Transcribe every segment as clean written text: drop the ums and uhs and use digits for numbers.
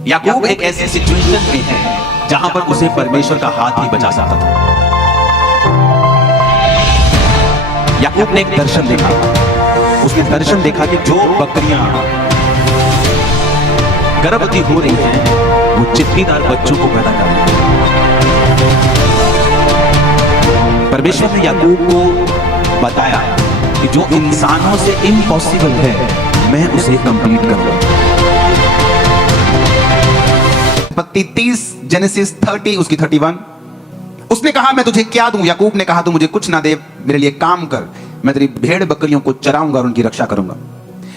याकूब एक ऐसी सिचुएशन में है जहां पर उसे परमेश्वर का हाथ ही बचा सकता था। याकूब ने एक दर्शन देखा। उसने दर्शन देखा कि जो बकरियां गर्भवती हो रही हैं वो चित्तीदार बच्चों को पैदा कर रही हैं। परमेश्वर ने याकूब को बताया कि जो इंसानों से इम्पॉसिबल है मैं उसे कंप्लीट करूंगा। उत्पत्ति 30 जेनेसिस 30 उसकी 31। उसने कहा मैं तुझे क्या दूं? याकूब ने कहा तू मुझे कुछ ना दे, मेरे लिए काम कर, मैं तेरी भेड़ बकरियों को चराऊंगा और उनकी रक्षा करूंगा।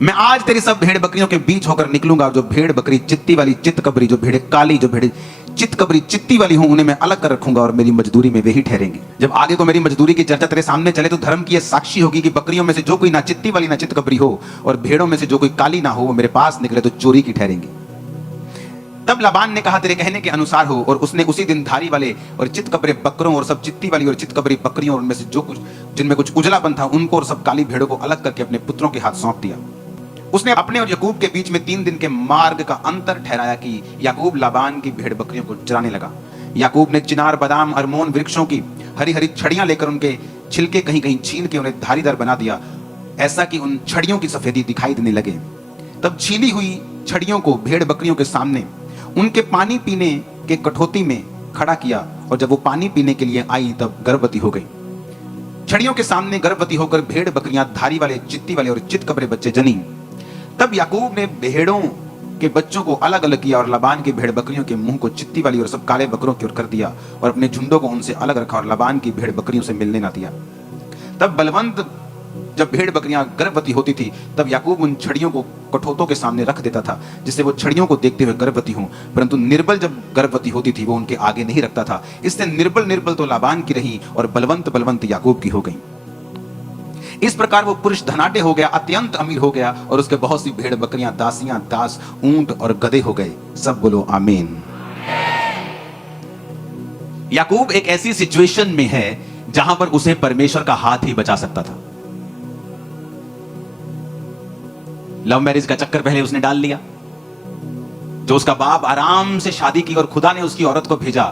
मैं आज तेरी सब भेड़ बकरियों के बीच होकर निकलूंगा। जो भेड़ बकरी चित्ती वाली चित्त कबरी, जो भेड़े काली, जो भेड़े चित्त कबरी चित्ती वाली हूं, उन्हें मैं अलग कर रखूंगा और मेरी मजदूरी में वे ही ठहरेंगे। जब आगे को मेरी मजदूरी की चर्चा तेरे सामने चले तो धर्म की यह साक्षी होगी कि बकरियों में से जो कोई ना चित्ती वाली ना चित्त कबरी हो और भेड़ों में से जो कोई काली ना हो वो मेरे पास निकले तो चोरी की ठहरेंगी। तब लाबान ने कहा तेरे कहने के अनुसार हो, और उसने उसी दिन धारी वाले और चित्त कबरे बकरों और सब चित्ती वाली और चित्त कबरी बकरियों और उनमें से जो कुछ जिनमें कुछ उजलापन था उनको और सब काली भेड़ों को अलग करके अपने पुत्रों के हाथ सौंप दिया। उसने अपने और याकूब के बीच में 3 दिन के मार्ग का अंतर ठहराया कि याकूब लाबान की भेड़ बकरियों को चराने लगा। याकूब ने चिनार, बादाम, अरमोन वृक्षों की हरी हरी छड़ियां लेकर उनके छिलके कहीं कहीं छील के उन्हें धारीदार बना दिया, ऐसा कि उन छड़ियों की सफेदी दिखाई देने लगे। तब छीली हुई छड़ियों को भेड़ बकरियों के सामने उनके पानी पीने के कठौती में खड़ा किया, और जब वो पानी पीने के लिए आई तब गर्भवती हो गई। छड़ियों के सामने गर्भवती होकर भेड़ बकरियां धारी वाले, चित्ती वाले और चित्त कबरे बच्चे जनी। तब याकूब ने भेड़ों के बच्चों को अलग अलग किया और लाबान की भेड़ बकरियों के मुंह को चित्ती वाली और सब काले बकरों की ओर कर दिया और अपने झुंडों को उनसे अलग रखा और लाबान की भेड़ बकरियों से मिलने ना दिया। तब बलवंत जब भेड़ बकरियां गर्भवती होती थी तब याकूब उन छड़ियों को कठौतों के सामने रख देता था जिससे वो छड़ियों को देखते हुए गर्भवती हों, परंतु निर्बल जब गर्भवती होती थी वो उनके आगे नहीं रखता था। इससे निर्बल तो लाबान की रही और बलवंत याकूब की हो गई। इस प्रकार वो पुरुष धनाटे हो गया, अत्यंत अमीर हो गया, और उसके बहुत सी भेड़ बकरियां, दासियां, दास, ऊंट और गधे हो गए। सब बोलो आमीन। याकूब एक ऐसी सिचुएशन में है जहां पर उसे परमेश्वर का हाथ ही बचा सकता था। लव मैरिज का चक्कर पहले उसने डाल लिया। जो उसका बाप आराम से शादी की और खुदा ने उसकी औरत को भेजा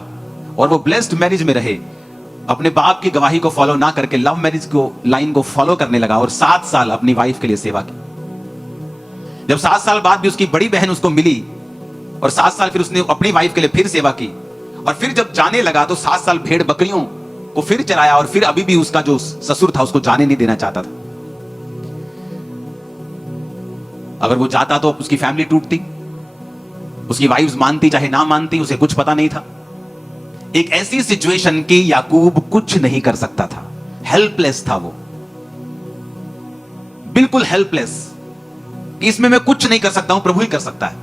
और वो ब्लेस्ड मैरिज में रहे, अपने बाप की गवाही को फॉलो ना करके लव मैरिज को लाइन को फॉलो करने लगा और 7 साल अपनी वाइफ के लिए सेवा की। जब 7 साल बाद भी उसकी बड़ी बहन उसको मिली और 7 साल फिर उसने अपनी वाइफ के लिए फिर सेवा की, और फिर जब जाने लगा तो 7 साल भेड़ बकरियों को फिर चराया, और फिर अभी भी उसका जो ससुर था उसको जाने नहीं देना चाहता था। अगर वो जाता तो उसकी फैमिली टूटती, उसकी वाइफ्स मानती चाहे ना मानती, उसे कुछ पता नहीं था। एक ऐसी सिचुएशन की याकूब कुछ नहीं कर सकता था। हेल्पलेस था वो, बिल्कुल हेल्पलेस कि इसमें मैं कुछ नहीं कर सकता हूं, प्रभु ही कर सकता है।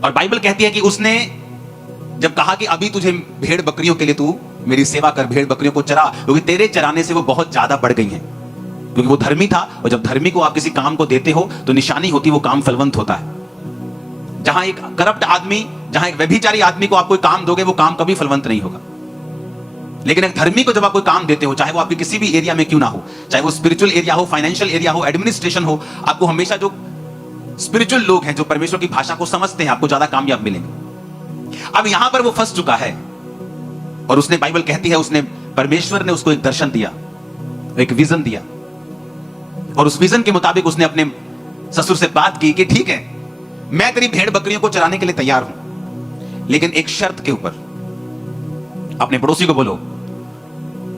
और बाइबल कहती है कि उसने जब कहा कि अभी तुझे भेड़ बकरियों के लिए तू मेरी सेवा कर, भेड़ बकरियों को चरा, क्योंकि तेरे चराने से वो बहुत ज्यादा बढ़ गई हैं, क्योंकि वो धर्मी था, और जब धर्मी को आप किसी काम को देते हो तो निशानी होती है वो काम फलवंत होता है। जहां एक करप्ट आदमी, जहां एक व्यभिचारी आदमी को आप कोई काम दोगे वो काम कभी फलवंत नहीं होगा। लेकिन एक धर्मी को जब आप कोई काम देते हो, चाहे वो आपके किसी भी एरिया में क्यों ना हो, चाहे वो स्पिरिचुअल एरिया हो, फाइनेंशियल एरिया हो, एडमिनिस्ट्रेशन हो, आपको हमेशा जो स्पिरिचुअल लोग हैं, जो परमेश्वर की भाषा को समझते हैं, आपको ज्यादा कामयाब मिलेंगे। अब यहां पर वो फंस चुका है और उसने, बाइबल कहती है, उसने, परमेश्वर ने उसको एक दर्शन दिया, एक विजन दिया, और उस विजन के मुताबिक उसने अपने ससुर से बात की कि ठीक है, मैं तेरी भेड़ बकरियों को चराने के लिए तैयार हूं, लेकिन एक शर्त के ऊपर। अपने पड़ोसी को बोलो,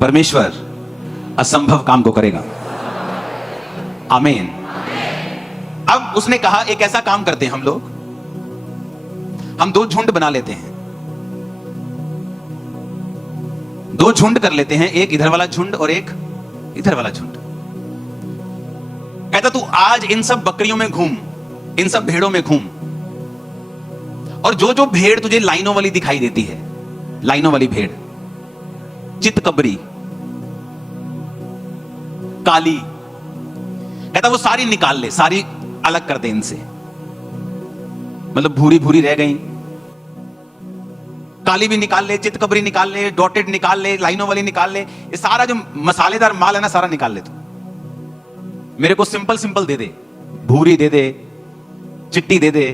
परमेश्वर असंभव काम को करेगा। आमीन। अब उसने कहा एक ऐसा काम करते हैं हम लोग, हम 2 झुंड बना लेते हैं, 2 झुंड कर लेते हैं, एक इधर वाला झुंड और एक इधर वाला झुंड। कहता तू आज इन सब बकरियों में घूम, इन सब भेड़ों में घूम, और जो जो भेड़ तुझे लाइनों वाली दिखाई देती है, लाइनों वाली भेड़, चित्त कबरी, काली, कहता वो सारी निकाल ले, सारी अलग कर दे इनसे। मतलब भूरी भूरी रह गई, काली भी निकाल ले, चित्त कबरी निकाल ले, डॉटेड निकाल ले, लाइनों वाली निकाल ले, ये सारा जो मसालेदार माल है ना सारा निकाल ले। तू मेरे को सिंपल सिंपल दे दे, भूरी दे दे, चिट्टी दे दे,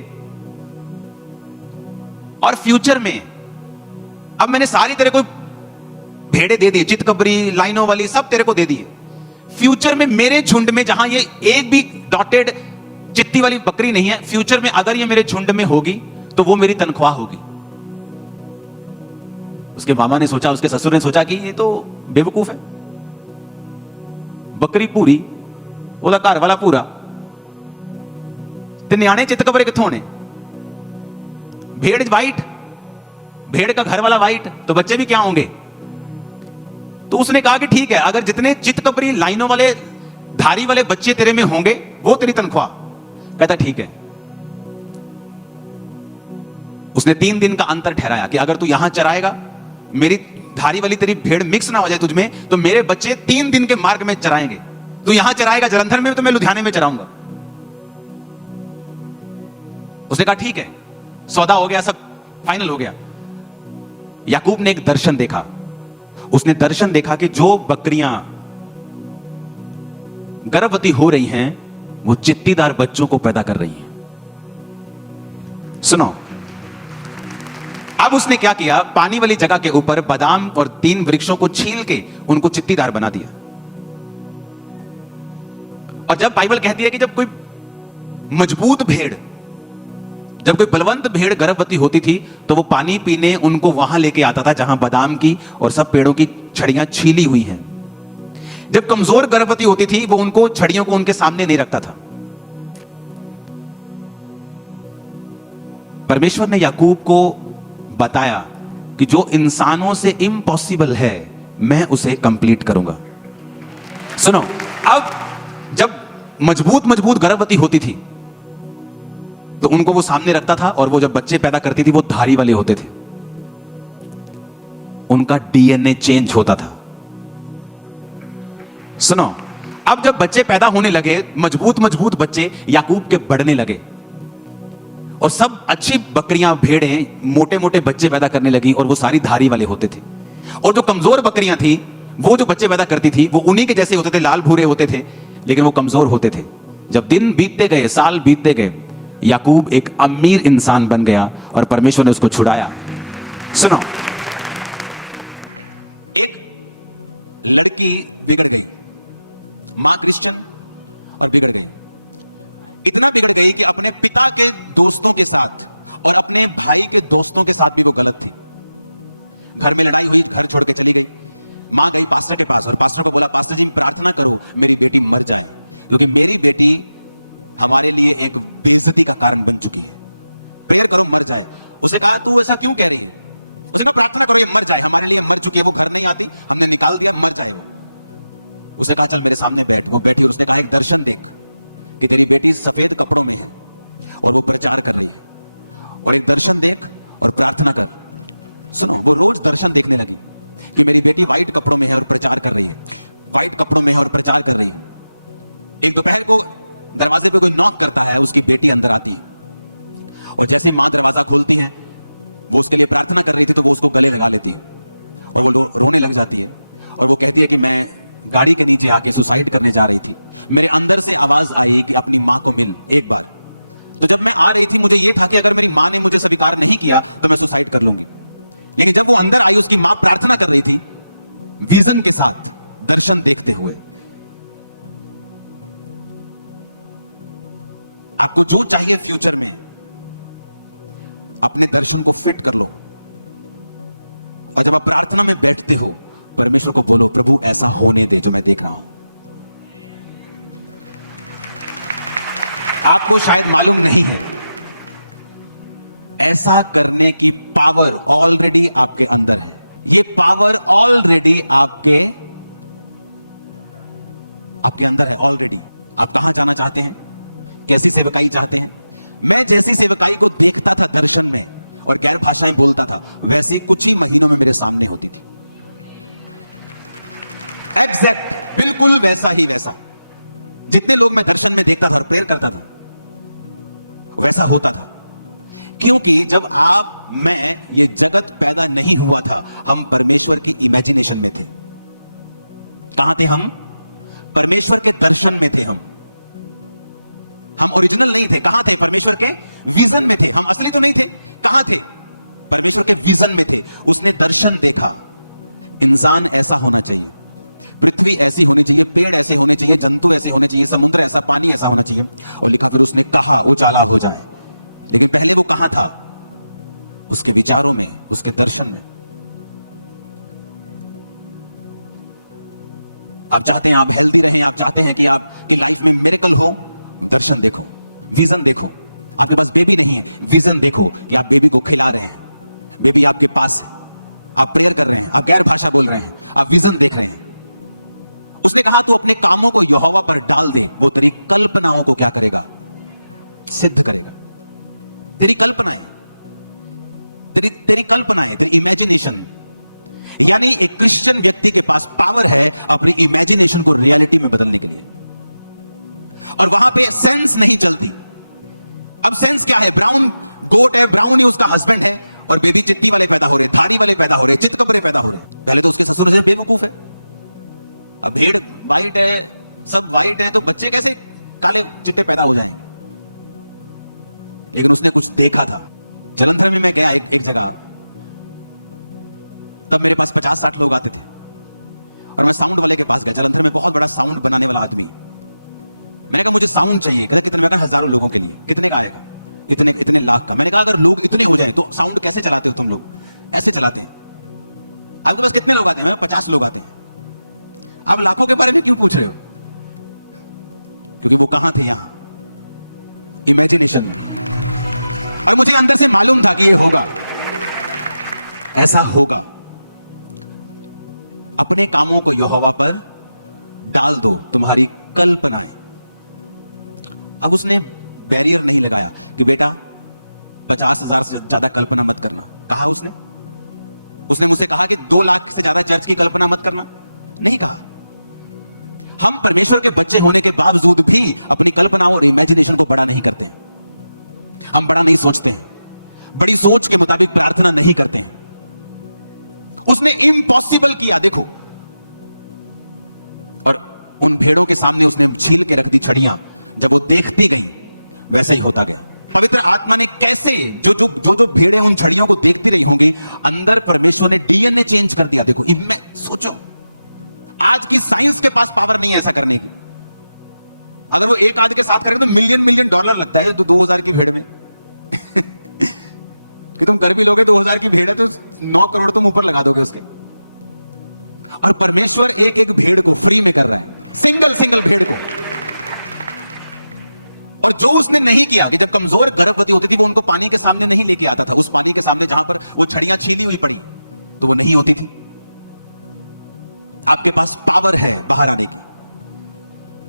और फ्यूचर में अब मैंने सारी तेरे को भेड़े दे दी, चितकबरी, लाइनों वाली, सब तेरे को दे दी। फ्यूचर में मेरे झुंड में जहां ये एक भी डॉटेड चित्ती वाली बकरी नहीं है, फ्यूचर में अगर ये मेरे झुंड में होगी तो वो मेरी तनख्वाह होगी। उसके मामा ने सोचा, उसके ससुर ने सोचा कि ये तो बेवकूफ है, बकरी पूरी, ओदा घर वाला पूरा, ते न्याणे चितकबरे कित्थों ने? भेड़ वाइट, भेड़ का घर वाला वाइट, तो बच्चे भी क्या होंगे? तो उसने कहा कि ठीक है, अगर जितने चितकबरी, लाइनों वाले, धारी वाले बच्चे तेरे में होंगे वो तेरी तनख्वाह। कहता ठीक है। उसने 3 दिन का अंतर ठहराया कि अगर तू यहां चराएगा, मेरी धारी वाली तेरी भेड़ मिक्स ना हो जाए तुझमें, तो मेरे बच्चे 3 दिन के मार्ग में चराएंगे। तू यहां चराएगा जलंधर में, तो मैं लुधियाने में चराऊंगा। उसने कहा ठीक है, सौदा हो गया, सब फाइनल हो गया। याकूब ने एक दर्शन देखा। उसने दर्शन देखा कि जो बकरियां गर्भवती हो रही हैं वो चित्तीदार बच्चों को पैदा कर रही हैं। सुनो, अब उसने क्या किया, पानी वाली जगह के ऊपर बादाम और 3 वृक्षों को छील के उनको चित्तीदार बना दिया। और जब बाइबल कहती है कि जब कोई मजबूत भेड़, जब कोई बलवंत भेड़ गर्भवती होती थी, तो वो पानी पीने उनको वहां लेके आता था जहां बादाम की और सब पेड़ों की छड़ियां छीली हुई हैं। जब कमजोर गर्भवती होती थी, वो उनको छड़ियों को उनके सामने नहीं रखता था। परमेश्वर ने याकूब को बताया कि जो इंसानों से इम्पॉसिबल है, मैं उसे कंप्लीट करूंगा। सुनो, अब जब मजबूत गर्भवती होती थी तो उनको वो सामने रखता था, और वो जब बच्चे पैदा करती थी वो धारी वाले होते थे, उनका डीएनए चेंज होता था। सुनो, अब जब बच्चे पैदा होने लगे, मजबूत बच्चे याकूब के बढ़ने लगे, और सब अच्छी बकरियां, भेड़ें मोटे मोटे बच्चे पैदा करने लगी, और वो सारी धारी वाले होते थे। और जो कमजोर बकरियां थी, वो जो बच्चे पैदा करती थी वो उन्हीं के जैसे होते थे, लाल भूरे होते थे, लेकिन वो कमजोर होते थे। जब दिन बीतते गए, साल बीतते गए, याकूब एक अमीर इंसान बन गया और परमेश्वर ने उसको छुड़ाया। सुनो, एक लड़की बिगड़ गई, मां क्रिश्चियन, और बिगड़ गई। इतना बिगड़ गई कि अपने पिता के दोस्तों के साथ और अपने भाई के दोस्तों के साथ भी वो गलत थी। घर में लड़ाई हुई, घर छोड़ के चली गई। मां गई पास्टर के पास और पास्टर को बोला, पास्टर जी प्रार्थना करो मेरी बेटी मर जाए, क्योंकि मेरी बेटी हमारे लिए एक बेइज्जती का कारण बन चुकी है, प्रेयर करो मर जाए। उसने कहा तू ऐसा क्यों कह रही है? उसने कहा प्रार्थना करो ये मर जाए, हमारे लिए मर चुकी है, वो घर नहीं आती, हमने निकाल दिया, मर जाए वो। उसने कहा चल मेरे सामने बैठ। वो बैठी और उसने कहा एक दर्शन देख कि तेरी बेटी सफेद कपड़ों में है और वो प्रचार कर रही है, और एक दर्शन देख और प्रार्थना कर। सुनो, वो रोज दर्शन देखने लगी कि मेरी बेटी व्हाइट कपड़ों में है और प्रचार कर रही है, व्हाइट कपड़ों में है और प्रचार कर रही है। एक दोपहर को दरवाजे पे कोई नॉक करता है, उसकी बेटी अंदर आती है, और जैसे ही मां दरवाजा खोलती है, वो उसके लिए प्रार्थना कर रही थी तो वो उसको गले लगा लेती है और वो रोने लग जाती है, और वो कहती है कि मैं गाड़ी के नीचे आके सुसाइड करने जा रही थी, मेरे अंदर से आवाज आई कि अपनी मां को मिल एक बार। तो जब मैं आ रही थी मुझे यह था कि अगर मेरी मां ने मुझे स्वीकार नहीं किया तो मैं सुसाइड कर लूंगी। लेकिन जब वो अंदर आई, उसकी मां प्रार्थना कर रही थी विजन के साथ, दर्शन देखते हुए। आपको जो चाहिए फ्यूचर में, अपने दर्शन को फिट कर लो, और जब आप प्रार्थना में बैठते हो परमेश्वर को बोलो प्रभु ऐसा होने दे जो मैं देख रहा हूं। आपको शायद मालूम नहीं है, ऐसा करने की पावर ऑलरेडी आपके अंदर है। ये पावर ऑलरेडी आपके अंदर है ऑलरेडी। आप कहां जाना चाहते हैं, कैसी सेवकाई चाहते हैं? मैं जैसी सेवकाई को देखता था दर्शन में और गैर भाषाएं बोलता था, वैसी कुछ ही महीनों में मेरे सामने होती थी। एग्जैक्ट, बिल्कुल वैसा ही वैसा। जितने लोग मैं दर्शन में देखता था और प्रेयर करता था वैसा होता था। क्योंकि जब आप, मैं, ये जगत पैदा नहीं हुआ था, हम परमेश्वर की इमेजिनेशन में थे। कहां थे हम? परमेश्वर के दर्शन में थे। हम ओरिजिनल नहीं थे। कहां थे? परमेश्वर के विजन में थे। हम असली तो नहीं थे। कहां थे? परमेश्वर के विजन में थे। उसने दर्शन देखा, इंसान ऐसा होना चाहिए, पृथ्वी ऐसी होनी चाहिए, पेड़ ऐसे होने चाहिए, जंतु ऐसे होने चाहिए, समुद्र ऐसा, पानी ऐसा होना चाहिए। और लिखा फिर उसने कहा उजाला हो जाए। लेकिन पहले वो कहां था? उसके विचारों में, उसके दर्शन में। आप चाहते हैं आप हेल्दी रहें, आप चाहते हैं कि आपकी लाइफ में मिरेकल हो, दर्शन देखो, विजन देखो। आपके पास बेबी नहीं है, विजन देखो कि आप बेबी को खिला रहे हैं, बेबी आपके पास है, आप प्रेयर कर रहे हैं, आप गैर भाषा बोल रहे हैं, आप विजन देख रहे हैं। उसने कहा तू अपने कामों को यहोवा पर डाल दे, वो तेरी कल्पनाओं को क्या करेगा? सिद्ध करेगा। तेरी कल्पनाएं, तेरी कल्पनाएं, तेरी इमेजिनेशन। यानी एक क्रिश्चियन व्यक्ति के पास पावर है अपनी इमेजिनेशन को रियलिटी में बदलने के लिए। और वहां पे सेंस नहीं चलती। अब सेंस क्या है? ब्राउन गोट है, ब्राउन ही उसका हस्बैंड है, और बेबी चित्ती वाले पैदा हो रहे, धारी वाले पैदा हो रहे, चितकबरे पैदा हो रहे। पहले तो उसके ससुर से बेवकूफ है। अब भेड़ वाइट है, सब वाइट है, तो बच्चे कैसे काले चिट्टे पैदा हो जाएंगे? लेकिन उसने कुछ देखा था। जलंधर में मैं गया एक जगह, तब मेरे पास 50-60 लोग आते थे, और मैं साउंड वाले के पास गया। जलंधर में बहुत बड़ा साउंड बनाने वाला आदमी। मैंने कहा मुझे साउंड चाहिए। कहता कितने? मैं कहा 1000 लोगों के लिए। कितने का आएगा? इतने लाख का। मैंने कहा अगर लोग इतने हो जाएं तो साउंड कैसे चलाते हो तुम लोग? ऐसे चलाते हैं। आपके पास कितने लोग आते हैं? मैं 50 लोग आते हैं। आप लाखों के बारे में क्यों पूछ रहे हो? क्योंकि वो कहां थे? यहां, इमेजिनेशन में। और मुझे अंदर से मालूम था कि ये होगा, ऐसा होगा। अपने कामों को यहोवा पर डाल दो, तुम्हारी कल्पनाएं। अब उसने बैरियर नहीं लगाया कि बेटा 50,000 से ज्यादा कल्पना मत करना। कहा उसने मुझसे कहा कि 2 लाख से ज्यादा चर्च की कल्पना मत करना? नहीं कहा। हम परमेश्वर के बच्चे होने के बावजूद भी अपनी कल्पनाओं और इमेजिनेशन को बड़ा नहीं करते हैं। हम बड़ा नहीं सोचते हैं, बड़ी सोच के मुताबिक प्रार्थना नहीं करते हैं। उसने इम्पॉसिबल किया, देखो। और उन भेड़ों के सामने उसने छील के रख दी छड़ियां। जब वो देखती गई वैसे ही होता गया। पवित्र आत्मा ने कैसे, जो भेड़ें उन छड़ियों को देखती रही होंगी, अंदर परमेश्वर ने डीएनए चेंज कर दिया। देखो, सोचो, आज की साइंस के पास पावर नहीं है ऐसा करने की। अगर वो एक आदमी के साथ करेंगे तो मिलियन डॉलर लगता है 2000 की भेड़ में। कि तुम कर भी लोगे, 2000 की भेड़ है तो 9 करोड़ तुम ऊपर लगा दोगे उसके। और परमेश्वर एक एक भेड़ को फ्री में कर रहा है, सिंगल भेड़ को। और जो उसने नहीं किया कि जब कमजोर गर्भवती होती थी वो उनको पानी के सामने नहीं लेके आता था, उस पानी के सामने जहां पर वो छड़ियां छीली हुई पड़ी तो वो नहीं होती थी। आपके पास पावर है बाहर आने की।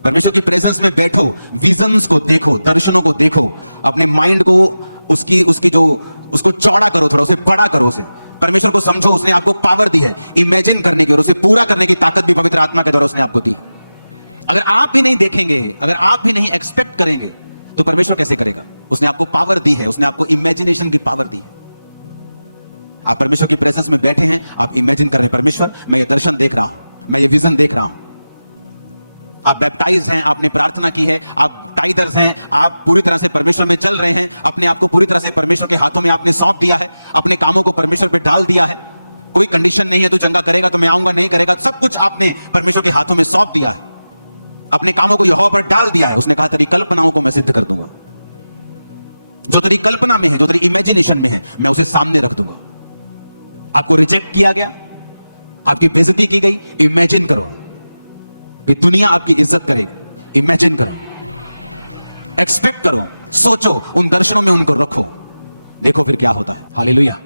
परमेश्वर की प्रेजेंस में बैठो, विजन्स को देखो, दर्शनों को देखो, अपने माइंड को उसको चौड़ा करो, थोड़ा उसे बड़ा करो, उसे परमेश्वर को समझो। उसने आपको पावर दी है इमेजिन करने की, और उसे पूरा करने की ताकत भी पवित्र आत्मा के द्वारा उसने आपको दी। अगर आप भी नहीं देखेंगे, अगर आप भी नहीं एक्सपेक्ट करेंगे तो परमेश्वर कैसे करेगा? उसने आपको पावर दी है, उसने आपको इमेजिनेशन की पावर दी है। आप परमेश्वर की प्रेजेंस में बैठे हैं, आप इमेजिन कर रहे हैं, परमेश्वर मैं ये दर्शन देख रहा हूं, मैं ये विजन देख रहा हूं। आप बैप्टाइज हैं, आपने प्रार्थना की है, आप टाइदर्स हैं, आप पूरी तरह से परमेश्वर में चल रहे हैं, अपने आप को पूरी तरह से परमेश्वर के हाथों में आपने सौंप दिया है, अपने कामों को परमेश्वर पे डाल दिया है। कोई कंडीशन नहीं है तू चंगा करेगा तो मैं आऊंगा, नहीं करेगा, सब कुछ आपने परमेश्वर के हाथों में सौंप दिया है। अपने कामों को यहोवा पर डाल दिया है। उसने कहा तेरी कल्पनाओं को मैं सिद्ध कर दूंगा। जो तेरी कल्पना में है, जो तेरी इमेजिनेशन में है, मैं उसे सामने रख दूंगा। आपको रिजेक्ट किया गया, आपकी बेइज्जती की गई, इमेजिन करो कि दुनिया आपकी इज्जत करेगी। इमेजिन करो, एक्सपेक्ट करो, सोचो, उन दर्शनों में उनको रखो, देखो फिर क्या होता है। हालेलुया।